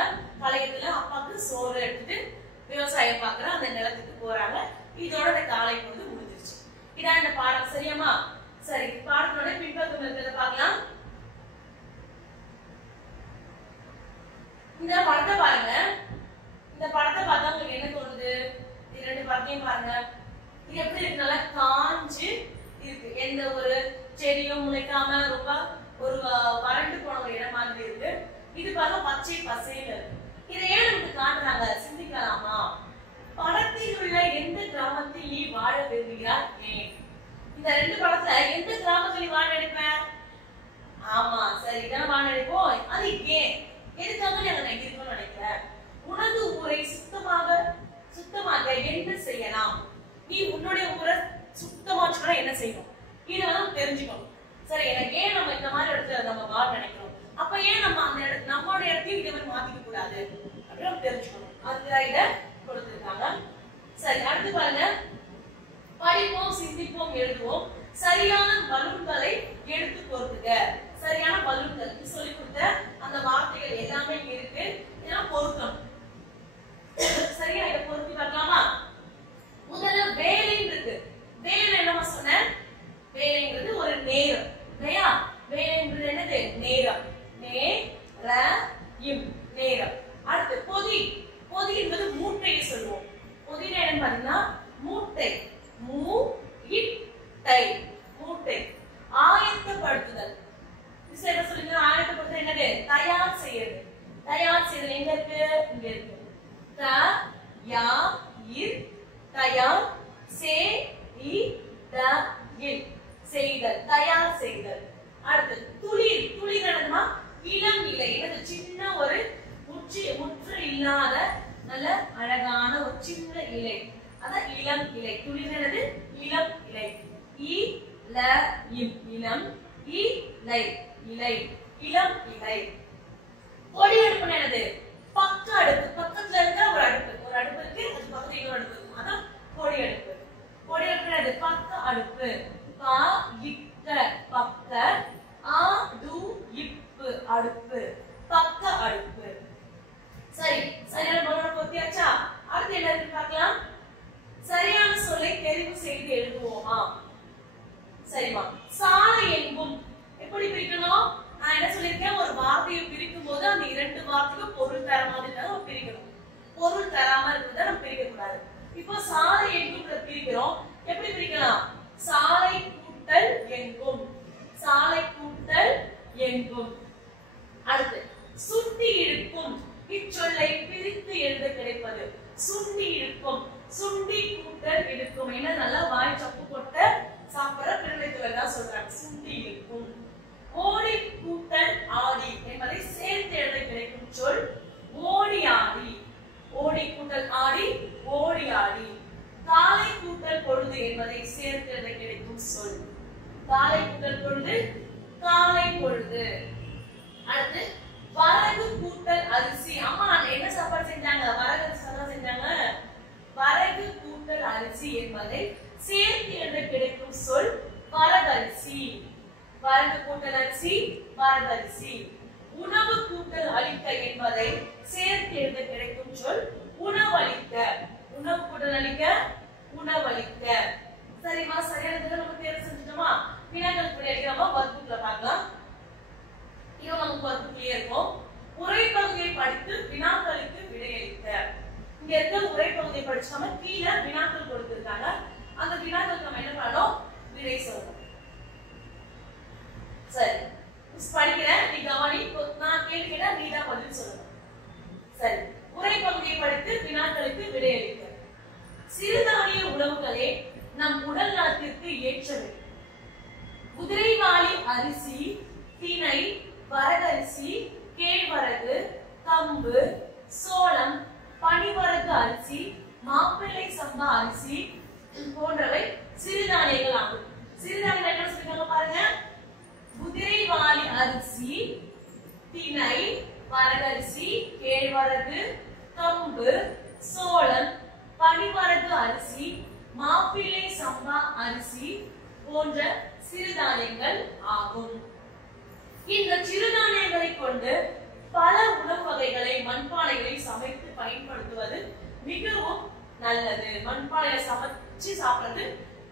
பழையத்துல அப்பாவுக்கு சோறு எடுத்துட்டு விவசாயம் பார்க்குற அந்த நிலத்துக்கு போறாங்க. இதோட இந்த காலை பொழுது முடிஞ்சிருச்சு. இதான் இந்த பாடம். சரியாமா? சரி, பாடத்தோட பின்பக்கம் இருக்கிறத பார்க்கலாம். இந்த படத்தை பாருங்க. இந்த படத்தை பார்த்தா உங்களுக்கு என்ன தோணுது? இது 2 படத்தையும் பாருங்க. இது எப்படி இருக்கு? நல்லா காஞ்சு இருக்கு. எந்த ஒரு செடியும் முளைக்காம ரொம்ப ஒரு வறண்டு போன ஒரு இடம் மாதிரி இருக்கு. இது பாருங்க பச்சை பசையில இருக்கு. இதை ஏன் நமக்கு காட்டுறாங்க? சிந்திக்கலாமா? படத்தில் உள்ள எந்த கிராமத்தில் நீ வாழ விரும்புகிறாய்? ஏன்? இந்த 2 படத்துல எந்த கிராமத்தில் நீ வாழ நினைப்பேன்? ஆமா, சரி, இதான் வாழ நினைப்போம். அது ஏன்? எதுக்காக நீ அங்க இருக்கணும்னு நினைக்கிறேன்? உனது ஊரை சுத்தமாக என்ன செய்யலாம்? நீ உன்னுடைய ஊரை சுத்தமா வச்சுக்கணும், என்ன செய்யணும்? இதை வந்து தெரிஞ்சுக்கணும். சரி, எனக்கு ஏன் நம்ம இந்த மாதிரி இடத்துல நம்ம வாழ நினைக்கிறோம்? அப்ப ஏன் நம்ம அந்த நம்மளோட இடத்தையும் இதை மாதிரி மாத்திக்க கூடாது அப்படின்னு தெரிஞ்சுக்கணும். அதுதான் இதை கொடுத்திருக்காங்க. சரி, அடுத்து பாருங்க. படிப்போம், சிந்திப்போம், எழுதுவோம். சரியான பலூன்களை எடுத்து பொறுத்துக. சரியான பலூன்கள் சொல்லி கொடுத்த அந்த வார்த்தைகள் எல்லாமே இருக்கு. இதெல்லாம் பொருத்தம். சரியா? இதை பொருத்தி பார்க்கலாமா? முதல்ல வேலைன்னு இருக்கு. வேலை என்னமா சொன்னேன்? வேலைங்கிறது ஒரு நேரம் இல்லையா? வேலைங்கிறது என்னது? நேரம். நேரம். அடுத்து பொதி. பொதி என்பது மூட்டையை சொல்லுவோம். பொதினா என்னன்னு பாத்தீங்கன்னா மூட்டை. மூட்டை. ஆயத்தப்படுத்துதல். என்ன சொல்லுங்க? ஆயத்தப்படுத்துதல் என்னது? தயார் செய்யறது. தயார் செய்யறது எங்க இருக்கு? இங்க இருக்கு. தயார் செய்தல். தயார் செய்தல். அடுத்து துளிர். துளிர் என்னன்னா இளம் இலை. என்னது? சின்ன ஒரு முற்று இல்லாத நல்ல அழகான ஒரு சின்ன இலை. அதான் இளம் இலை. துளிர் என்னது? இளம் இலை. இளம் இலை. இளம் இலை. கொடி அடுப்பு என்னது? பக்க அடுப்பு. பக்கத்துல இருக்க ஒரு அடுப்பு. ஒரு அடுப்பு இருக்கு, அது பக்கத்துல இன்னொரு அடுப்பு இருக்கு. அதான் கொடி அடுப்பு. கொடி அடுப்பு என்னது? பக்க அடுப்பு. பக்க அடுப்பு. பக்க அடுப்பு. சரி, சரியான பலூனை பொருத்தியாச்சா? அடுத்து என்ன இருக்கு பார்க்கலாம். சரியான சொல்லை தெரிவு செய்து எழுதுவோமா? சரிமா. சாலை எங்கும் எப்படி பிரிக்கணும்? நான் என்ன சொல்லிருக்கேன்? ஒரு வார்த்தையை பிரிக்கும் போது அந்த 2 வார்த்தைக்கும் பொருள் தர மாதிரி தான் நம்ம பிரிக்கணும். பொருள் தராம இருக்கிறத நம்ம பிரிக்க கூடாது. இப்போ சாலை எங்கும் பிரிக்கிறோம். எப்படி பிரிக்கலாம்? சாலை கூட்டல் எங்கும். சாலை கூட்டல் எங்கும். அடுத்து சுண்டி இழுக்கும். இச்சொல்லை பிரித்து எழுத கிடைப்பது சுண்டி இழுக்கும். சுண்டி கூட்டல் இழுக்கும். என்ன நல்லா வாய் சப்பு கொட்ட சாப்பிட பிறந்ததுல தான் சொல்றாங்க. சுண்டி இழுக்கும். ஓடி கூட்டல் ஆடி என்பதை சேர்த்து எழுத கிடைக்கும் சொல் ஓடி ஆடி. ஓடி கூட்டல் ஆடி, ஓடி ஆடி. காலை கூட்டல் பொழுது என்பதை சேர்த்து எழுத கிடைக்கும் சொல் காலை கூட்டல் பொழுது, காலை பொழுது. அடுத்து வரகு கூட்டல் அரிசி. அம்மா என்ன சாப்பாடு செஞ்சாங்க? வரகு அரிசி செஞ்சாங்க. வரகு கூட்டல் அரிசி என்பதை சேர்த்து எழுத கிடைக்கும் சொல் வரகரிசி. வரகு கூட்டல் அரிசி, வரகரிசி. உணவு கூட்டல் அளிக்க என்பதை சேர்த்து எழுத கிடைக்கும் சொல் உணவளிக்க. உணவு கூட்டல் அளிக்க, உணவளிக்க. சரிமா? சரியானது நம்ம தேர்வு செஞ்சுட்டோமா? வினாக்கள் நம்ம வகுப்புல பார்க்கலாம். இது நமக்கு வகுப்புலயே இருக்கும். உரைப்பகுதியை படித்து வினாக்களுக்கு விடையளிக்க. இங்க இருக்க உரைப்பகுதியை படிச்சாம கீழே வினாக்கள் கொடுத்திருக்காங்க. அந்த வினாக்களுக்கு நம்ம என்ன பண்ணணும்? விடை சொல்லணும். சரி, படிக்கிறேன், நீ கவனி. நான் கேள்வி கேட்டா நீ தான் பதில் சொல்லணும். சரி, உரைப்பகுதியை படித்து வினாக்களுக்கு விடையளிக்க. சிறுதானிய உணவுகளே நம் உடல் நலத்திற்கு ஏற்றவை. குதிரைவாலி அரிசி, திணை, வரகரிசி, கேழ்வரகு, கம்பு, சோளம், பனிவரகு அரிசி, மாப்பிள்ளை சம்பா அரிசி போன்றவை சிறுதானியங்கள் ஆகும். சிறுதானியங்கள் என்ன சொல்லிருக்காங்க பாருங்க. குதிரைவாலி அரிசி, திணை, வரகரிசி, கேழ்வரகு, கம்பு, சோளம், பனிவரகு அரிசி, மாப்பிள்ளை சம்பா அரிசி போன்ற சிறுதானியங்கள் ஆகும். இந்த சிறுதானியங்களை கொண்டு பல உணவு வகைகளை மண்பானைகளில் சமைத்து பயன்படுத்துவது மிகவும் நல்லது. மண்பானையில சமைச்சு சாப்பிடுறது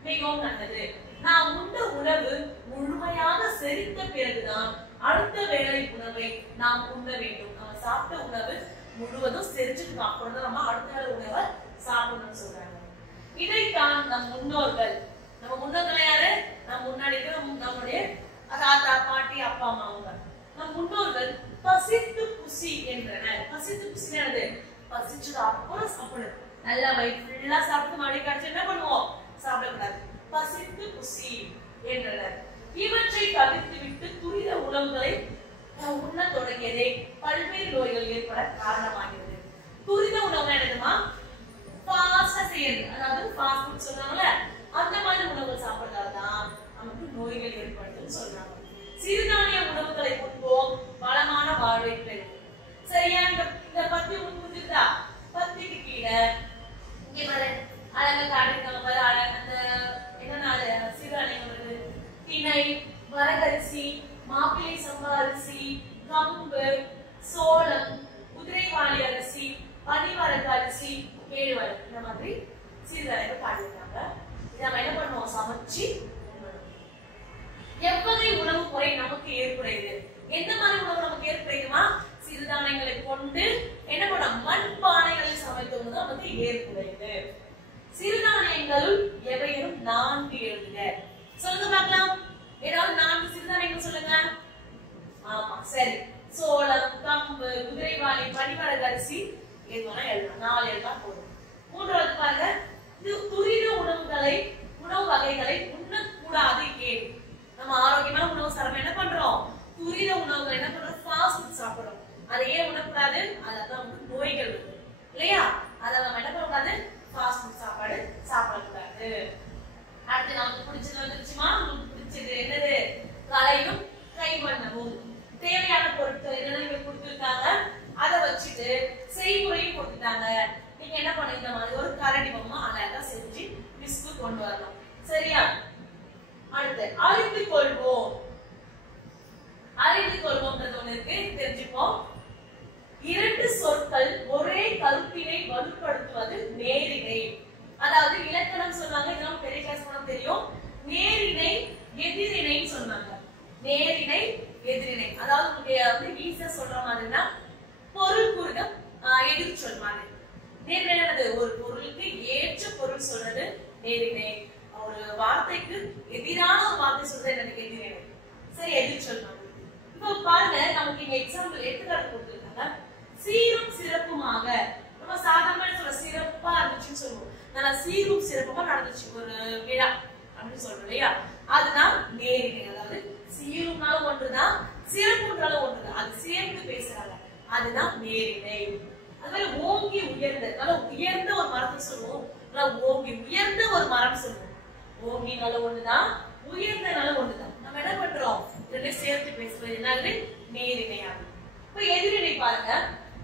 மிகவும் நல்லது. நாம் உண்ட உணவு முழுமையாக செரித்த பிறகுதான் அடுத்த வேளை உணவை நாம் உண்ண வேண்டும். நம்ம சாப்பிட்ட உணவு முழுவதும் செரிச்சுட்டு அப்புறம் தான் நம்ம அடுத்த வேளை உணவை சாப்பிடணும்னு சொல்றாங்க. இதைத்தான் நம் முன்னோர்கள், நம்ம முன்னோர்கள் யாரு? நம்ம முன்னாடி நம்முடைய தாத்தா பாட்டி அப்பா அம்மா அவங்க, நம் முன்னோர்கள் பசித்து புசி என்றனர். பசித்து புசி என்னது? பசிச்சது அப்புறம் சாப்பிடணும். நல்லா வயிறு ஃபுல்லா சாப்பிட்டு மழை காய்ச்சி என்ன பண்ணுவோம்? சாப்பிடக்கூடாது. பசித்து புசி என்றனர். இவற்றை தவிர்த்து விட்டு துரித உணவுகளை உண்ண தொடங்கியதே பல்வேறு நோய்கள் ஏற்பட காரணமாகிறது. துரித உணவு என்னதுமா? ஃபாஸ்டா செய்யறது, அதாவது ஃபாஸ்ட் ஃபுட் சொல்றாங்கல்ல, அந்த மாதிரி உணவுகள் சாப்பிடுறதால தான் நமக்கு நோய்கள் ஏற்படுதுன்னு சொல்றாங்க. சிறுதானிய உணவுகளை உண்போம், வளமான வாழ்வை பெறுவோம். சரியா? இந்த பத்தி உங்களுக்கு புரிஞ்சுதா? பத்திக்கு கீழே இங்க பாரு, அழகா காட்டிருக்காங்க. அந்த என்னென்ன சிறுதானியங்கள் வருது? திணை, வரகரிசி, மாப்பிள்ளை சம்பா அரிசி, கம்பு, சோளம், குதிரைவாலி அரிசி, பனிவரகு அரிசி, கேழ்வரகு, இந்த மாதிரி சிறுதானியங்கள் காட்டியிருக்காங்க. இதை நம்ம என்ன பண்ணுவோம்? சமைச்சு. எவ்வகை உணவு முறை நமக்கு ஏற்புடையது? எந்த மாதிரி உணவு நமக்கு ஏற்புடையதுமா? சிறுதானியங்களை கொண்டு என்ன பண்ண? மண்பானைகளில் சமைத்த உணவு நமக்கு ஏற்புடையது. சிறுதானியங்களுள் எவையும் 4 எழுதுக. சொல்லுங்க பார்க்கலாம். ஏதாவது 4 சிறுதானியங்கள் சொல்லுங்க. ஆமா, சரி. சோளம், கம்பு, குதிரைவாலி, பனிவரகு அரிசி, எதுனா எழுதலாம். 4 எழுதா போதும். மூன்றாவது பாருங்க, துரித உணவு வகைகளை உண்ணக்கூடாது ஏன்? நம்ம ஆரோக்கியமான உணவு சாப்பிட என்ன பண்றோம்? துரித உணவுகள் என்ன பண்றோம்? ஃபாஸ்ட் ஃபுட் சாப்பிடுறோம். அதை ஏன் உண்ணக்கூடாது? அதான் நமக்கு நோய்கள் வருது இல்லையா? அதை நம்ம என்ன பண்ணக்கூடாது? ஃபாஸ்ட் ஃபுட் சாப்பாடு சாப்பிடக்கூடாது. அடுத்து நமக்கு பிடிச்சது வந்துருச்சுமா? உங்களுக்கு பிடிச்சது என்னது? கலையும் கைவண்ணமும். தேவையான பொருட்கள் என்னென்ன கொடுத்துருக்காங்க, அதை வச்சுட்டு செய்முறையும் கொடுத்துட்டாங்க. நீங்க என்ன பண்ண? இந்த மாதிரி ஒரு கரடி பொம்மை அழகா செஞ்சு மிஸ்க்கு கொண்டு வரலாம். சரியா? அடுத்து அறிந்து கொள்வோம். அறிந்து கொள்வோம்ன்றது ஒண்ணு இருக்கு, தெரிஞ்சுப்போம். 2 சொற்கள் ஒரே கருத்தினை வலுப்படுத்துவது நேரிணை. அதாவது இலக்கணம் சொன்னாங்க, இதெல்லாம் பெரிய கிளாஸ் போனா தெரியும். நேரிணை எதிரிணைன்னு சொன்னாங்க. நேரிணை எதிரிணை, அதாவது உங்களுக்கு ஈஸியா சொல்ற மாதிரினா பொருள் கூறுகம் எதிர் சொல் மாதிரி. நேரிணை ஒரு பொருளுக்கு ஏற்ற பொருள் சொல்றது நேரிணை. ஒரு வார்த்தைக்கு எதிரான ஒரு வார்த்தை சொல்றது எனக்கு எதிரிணை. சரி, எதிர் சொல் மாதிரி. இப்போ பாருங்க, நமக்கு இங்க எக்ஸாம்பிள் எடுத்துக்காட்டு கொடுத்துருக்காங்க. சீரும் சிறப்புமாக, நம்ம சாதாரண சொல்ல சிறப்பா இருந்துச்சுன்னு சொல்லுவோம். நல்லா சீரும் சிறப்புமா நடந்துச்சு ஒரு விழா அப்படின்னு சொல்றோம் இல்லையா? அதுதான் நேரிணை. அதாவது சீரும்னாலும் ஒன்றுதான், சிறப்புன்றாலும் ஒன்றுதான், அது சேர்ந்து பேசுறாங்க, அதுதான் நேரிணை. அது மாதிரி ஓங்கி உயர்ந்த, நல்லா உயர்ந்த ஒரு மரத்தை சொல்லுவோம், நல்லா ஓங்கி உயர்ந்த ஒரு மரம் சொல்லுவோம். ஓங்கினால ஒண்ணுதான், உயர்ந்தனால ஒண்ணுதான். நம்ம என்ன பண்றோம்? ரெண்டு சேர்த்து பேசுறது என்னது? நேரிணையாகும். இப்ப எதிரிணை பாருங்க,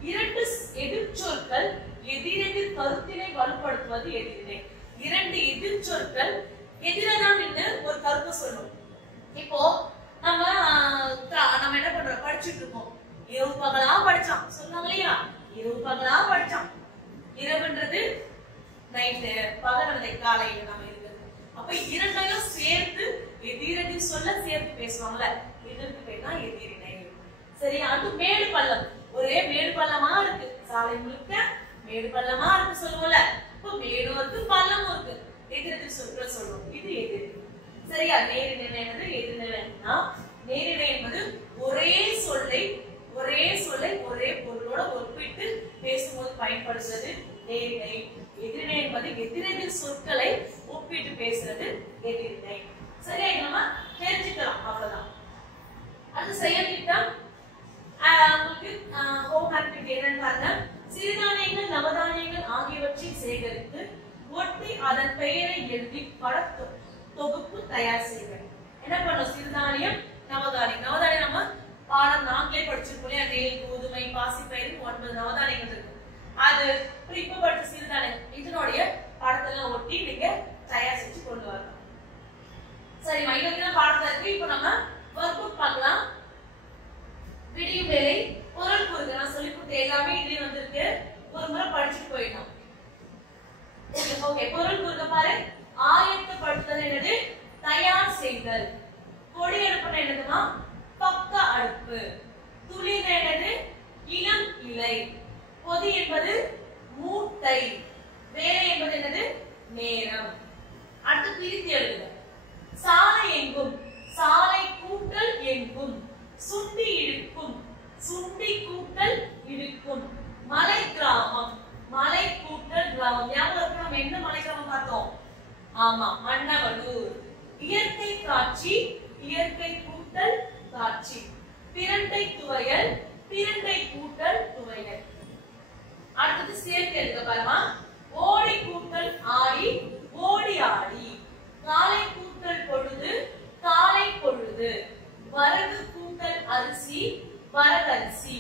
2 எதிர்ச்சொற்கள் எதிரெதிர் கருத்தினை வலுப்படுத்துவது எதிரிணை. 2 எதிர்ச்சொற்கள் எதிரான ஒரு கருத்தை சொல்லும். இப்போ நம்ம என்ன பண்றோம்? படிச்சுட்டு இருக்கோம். இரவு பகலா படிச்சான் சொன்னாங்க இல்லையா? இரவு பகலா படிச்சான். இரவுன்றது நைட்டு, பகல் காலையில நம்ம இருக்குது. அப்ப இரண்டையும் சேர்த்து எதிரெதிர் சொல்ல சேர்த்து பேசுவாங்கல்ல, இதற்கு பேர் தான் எதிரிணை. சரி, அது மேடு பள்ளம், ஒரே மேடு பள்ளமா இருக்கு, சாலை முழுக்க மேடு பள்ளமா இருக்கு சொல்லுவோம்ல. இப்ப மேடும் இருக்கு பள்ளமும் இருக்கு, எதிரெதிர் சொற்களை சொல்லுவோம், இது எதிரிணை. சரியா? நேரிணை என்னது? எதிரிணைனா நேரிணை என்பது ஒரே சொல்லை ஒரே பொருளோட ஒப்பிட்டு பேசும்போது பயன்படுத்துறது நேரிணை. எதிரிணை என்பது எதிரெதிர் சொற்களை ஒப்பிட்டு பேசுறது எதிரிணை. சரியா? நம்ம தெரிஞ்சுக்கலாம், அவ்வளவுதான். அது செயல் திட்டம். உங்களுக்கு ஹோம் ஆக்டிவிட்டி என்னன்னு பாருங்க. சிறுதானியங்கள், நவதானியங்கள் ஆகியவற்றை சேகரித்து ஒட்டி அதன் பெயரை எழுதி பட தொகுப்பு தயார் செய்க. என்ன பண்ணும்? சிறுதானியம், நவதானியம். நவதானியம் நம்ம பாடம் 4 படிச்சிருக்கோம் இல்லையா? நெல், கோதுமை, பாசிப்பயிறு, 9 நவதானியங்கள் இருக்கு. அது இப்ப படிச்ச சிறுதானியம் இதனுடைய படத்தெல்லாம் ஒட்டி நீங்க தயார் செஞ்சு கொண்டு வரணும். சரி மையத்துல பாடத்துல இருக்கு. இப்போ நம்ம ஒர்க் புக் பார்க்கலாம். விடியும் வேலை பொருள் கூறுக. நான் சொல்லி கொடுத்த எல்லாமே இதுலயே வந்திருக்கு. ஒரு முறை படிச்சுட்டு போயிடலாம். ஓகே, பொருள் கூறுக பாரு. ஆயத்தப்படுத்துதல் என்னது? தயார் செய்தல். கொடி அடுப்புனா என்னதுமா? பக்க அடுப்பு. துளிர் என்னது? இளம் இலை. பொதி என்பது மூட்டை. வேலை என்பது என்னது? நேரம். அடுத்து பிரித்து எழுதுக. சாலை எங்கும், சாலை கூட்டல் எங்கும். சுண்டி இழுக்கும், சுண்டி கூட்டல் இழுக்கும். மலை கிராமம், மலை கூட்டல் கிராமம். ஞாபகம் இருக்கு நம்ம என்ன மலை கிராமம் பார்த்தோம்? ஆமா, மன்னவனூர். இயற்கை காட்சி, இயற்கை கூட்டல் காட்சி. பிரண்டை துவையல், பிரண்டை கூட்டல் துவையல். அடுத்து சேர்த்து எழுத பாருமா. ஓடி கூட்டல் ஆடி, ஓடி ஆடி. காலை கூட்டல் பொழுது, காலை பொழுது. வரகு கூட்டல் அரிசி, வரகரிசி.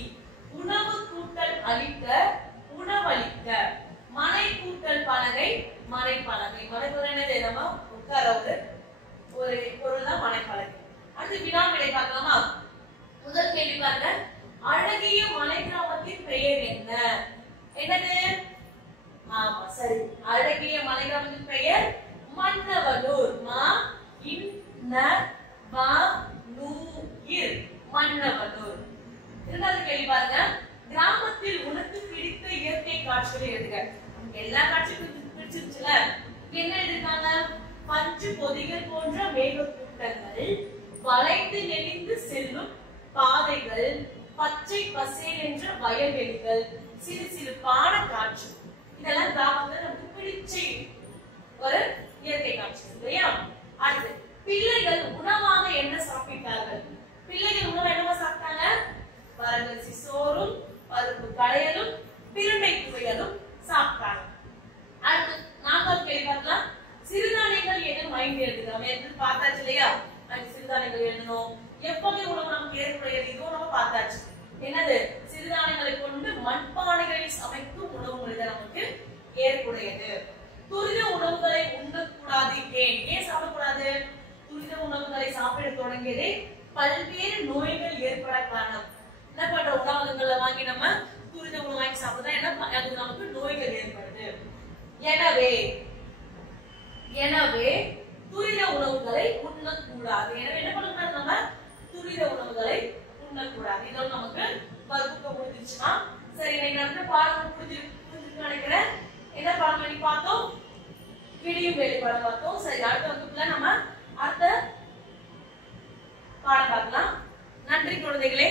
உணவு கூட்டல் அளிக்க, உணவளிக்க. மனை கூட்டல் பலகை, மனை பலகை. மனை பலகை என்னது? நம்ம உட்கார ஒரு பொருள் தான் மனை பலகை. அடுத்து வினா விடை பார்க்கலாமா? முதல் கேள்வி பாருங்க. அழகிய மலை கிராமத்தின் பெயர் என்ன? என்னது? ஆமா சரி, அழகிய மலை கிராமத்தின் பெயர் மன்னவனூர். மா இன்ன வ நூ இர், மன்னவனூர். இரண்டாவது கேள்வி பாருங்க. கிராமத்தில் உனக்கு பிடித்த இயற்கை காட்சிகளை எழுதுக. எல்லா காட்சியும் பிடிச்சிருச்சுல. என்ன எழுதிருக்காங்க? பஞ்சு பொதிகள் போன்ற மேகக்கூட்டங்கள், வளைந்து நெளிந்து செல்லும் பாதைகள், பச்சை பசேல் என்ற வயல்வெளிகள், சிறு சிறு பான காட்சி. இதெல்லாம் கிராமத்துல நமக்கு பிடிச்ச ஒரு இயற்கை காட்சி இல்லையா? அடுத்து பிள்ளைகள் உணவாக என்ன சாப்பிட்டார்கள்? பிள்ளைகள் உணவு என்னவா சாப்பிட்டாங்க? வரகரிசி சோறும், பருப்பு கடையலும், பிரண்டை துவையலும் சாப்பிட்டாங்க. அடுத்து நான்காவது கேள்வி பார்க்கலாம். சிறுதானியங்கள் எது மைண்ட் எழுதுங்க. நம்ம எது பார்த்தாச்சு இல்லையா? சிறுதானியங்கள் எழுதணும். எப்போது உணவு நமக்கு ஏற்புடையது? இதுவும் நம்ம பார்த்தாச்சு. என்னது? சிறுதானியங்களை கொண்டு மண்பானைகளில் சமைக்கும் உணவு முறை நமக்கு ஏற்புடையது. துரித உணவுகளை உண்ணக்கூடாது. ஏன்? ஏன் சாப்பிடக்கூடாது? துரித உணவுகளை சாப்பிட தொடங்கியதே பல்வேறு நோய்கள் ஏற்பட காரணம். என்ன பண்ற? உணவகங்கள்ல வாங்கி நம்ம துரித உணவு வாங்கி சாப்பிட்டா என்ன? அது நமக்கு நோய்கள் ஏற்படுது. எனவே துரித உணவுகளை உண்ணக்கூடாது. எனவே என்ன பண்ணக்கூடாது? நம்ம துரித உணவுகளை உண்ணக்கூடாது. இதோட நமக்கு வகுப்பு முடிஞ்சிருச்சுன்னா சரி. இன்னைக்கு நடந்த பாடம் புரிஞ்சிருக்கு நினைக்கிறேன். என்ன பாடம் பண்ணி பார்த்தோம்? விடியும் வேலை பாடம் பார்த்தோம். சரி, அடுத்த வகுப்புல நம்ம அடுத்த பாடம் பார்க்கலாம். நன்றி குழந்தைகளே.